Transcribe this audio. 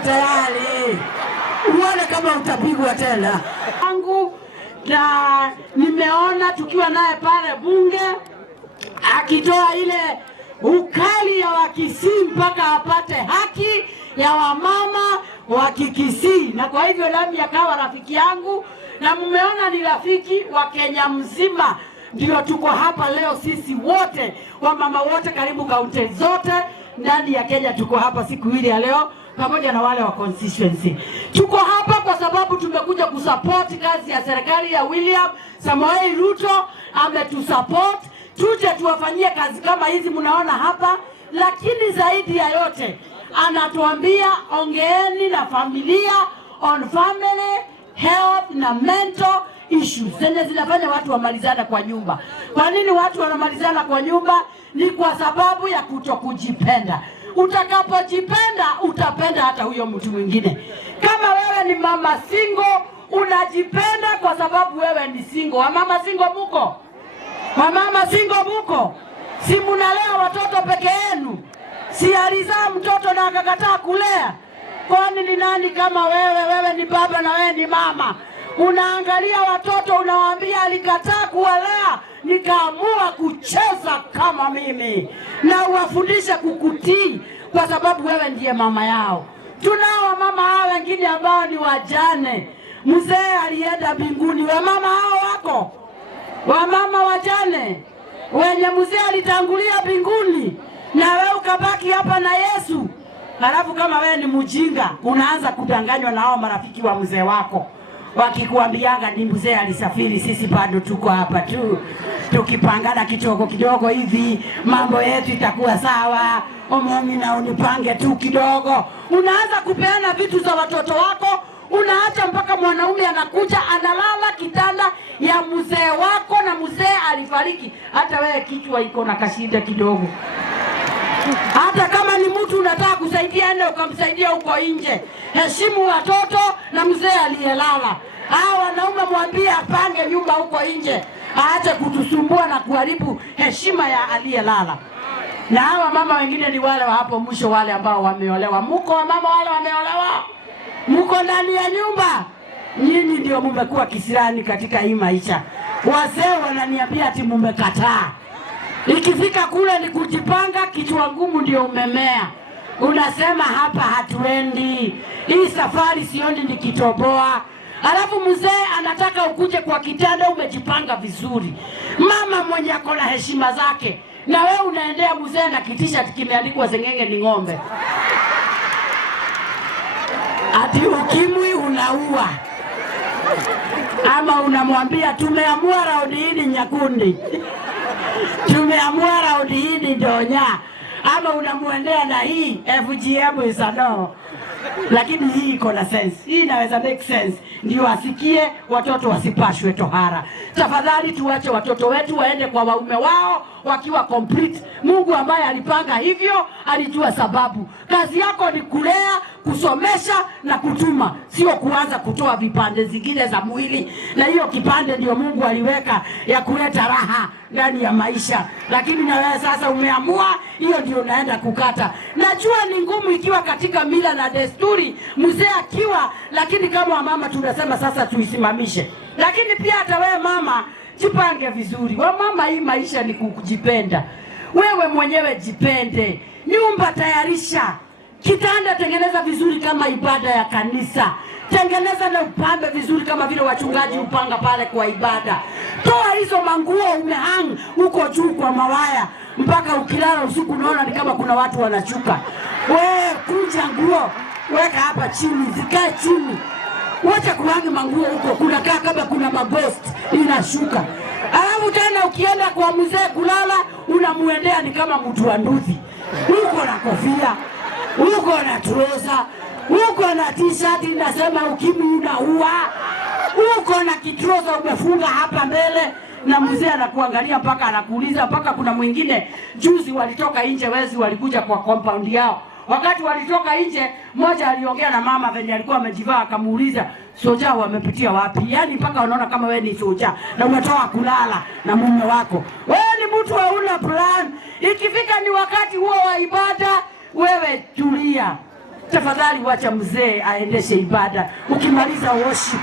tayari uone kama utapigwa tena. Na nimeona tukiwa naye pale bunge akitoa ile ukali ya Wakisii mpaka apate haki ya wamama wa Kikisii, na kwa hivyo nami akawa rafiki yangu, na mmeona ni rafiki wa Kenya mzima. Ndio tuko hapa leo sisi wote, wamama wote karibu kaunti zote ndani ya Kenya tuko hapa siku hili ya leo, pamoja na wale wa constituency. Tuko hapa kwa sababu tumekuja kusupport kazi ya serikali ya William Samoei Ruto. Ametusupport tuje tuwafanyie kazi kama hizi mnaona hapa, lakini zaidi ya yote anatuambia ongeeni na familia on family health na mental issues zenye zinafanya watu wamalizana kwa nyumba. Kwa nini watu wanamalizana kwa nyumba? Ni kwa sababu ya kutokujipenda. Utakapojipenda utapenda hata huyo mtu mwingine. Kama wewe ni mama single, unajipenda kwa sababu wewe ni single. Wamama single muko? Wamama single muko? Si mnalea watoto peke yenu? Si alizaa mtoto na akakataa kulea? Kwani ni nani kama wewe? Wewe ni baba na wewe ni mama. Unaangalia watoto unawaambia alikataa kuwalea, nikaamua kucheza kama mimi, na uwafundishe kukutii kwa sababu wewe ndiye mama yao. Tunao mama hao wengine ambao ni wajane. Mzee alienda mbinguni, wamama hao wako? Wamama wajane wenye mzee alitangulia mbinguni na wewe ukabaki hapa na Yesu. Halafu kama wewe ni mjinga unaanza kudanganywa na hao marafiki wa mzee wako, wakikuambianga ni mzee alisafiri, sisi bado tuko hapa tu, tukipangana kidogo kidogo hivi mambo yetu itakuwa sawa, omomi na unipange tu kidogo. Unaanza kupeana vitu za watoto wako, unaacha mpaka mwanaume anakuja analala kitanda ya mzee wako na mzee alifariki. Hata wewe kichwa iko na kashida kidogo. Hata kama ni mtu unataka kusaidia ende ukamsaidia huko nje. Heshimu watoto na mzee aliyelala. Hao wanaume mwambie apange nyumba huko nje, aache kutusumbua na kuharibu heshima ya aliyelala. Na hawa mama wengine ni wale wa hapo mwisho, wale ambao wameolewa. Muko wa mama wale wameolewa? Muko ndani ya nyumba? Nyinyi ndio mmekuwa kisirani katika hii maisha. Wazee wananiambia ati mmekataa. Ikifika kule ni kujipanga, kichwa ngumu ndio umemea. Unasema hapa hatuendi, hii safari siondi nikitoboa. Alafu mzee anataka ukuje kwa kitanda umejipanga vizuri, mama mwenye akona heshima zake, na wewe unaendea mzee na kitisha kimeandikwa Seng'enge ni ng'ombe. Ati ukimwi unaua. Ama unamwambia tumeamua raundi hii ni Nyakundi, tumeamua raundi hii ni Donya. Ama unamuendea na hii FGM isano. Lakini hii iko na sense. Hii inaweza make sense. Ndio asikie watoto wasipashwe tohara. Tafadhali tuache watoto wetu waende kwa waume wao wakiwa complete. Mungu ambaye alipanga hivyo alijua sababu. Kazi yako ni kulea, kusomesha na kutuma, sio kuanza kutoa vipande zingine za mwili. Na hiyo kipande ndio Mungu aliweka ya kuleta raha ndani ya maisha. Lakini na wewe sasa umeamua hiyo ndio unaenda kukata. Najua ni ngumu ikiwa katika mila na desturi mzee akiwa, lakini kama mama tunasema sasa tuisimamishe. Lakini pia hata wewe mama jipange vizuri. Mama, hii maisha ni kujipenda. Wewe mwenyewe jipende. Nyumba tayarisha. Kitanda tengeneza vizuri kama ibada ya kanisa. Tengeneza na upambe vizuri kama vile wachungaji upanga pale kwa ibada. Toa hizo manguo umehang huko juu kwa mawaya, mpaka ukilala usiku unaona ni kama kuna watu wanachuka. Wewe kunja nguo, weka hapa chini, zikae chini. Wacha kuhangi manguo huko, kunakaa kama kuna maghost inashuka. Alafu tena ukienda kwa mzee kulala, unamuendea ni kama mtu wa nduthi. Uko na kofia, uko na trouser, uko na t-shirt inasema ukimwi unaua, uko na kitroza umefunga hapa mbele, na mzee anakuangalia mpaka anakuuliza. Mpaka kuna mwingine juzi walitoka nje, wezi walikuja kwa compound yao. Wakati walitoka nje, mmoja aliongea na mama venye alikuwa amejivaa, akamuuliza soja wamepitia wapi? Yani mpaka unaona kama wewe ni soja na umetoka kulala na mume wako. Wewe ni mtu hauna plan. Ikifika ni wakati huo wa ibada, wewe tulia. tafadhali wacha mzee aendeshe ibada. Ukimaliza worship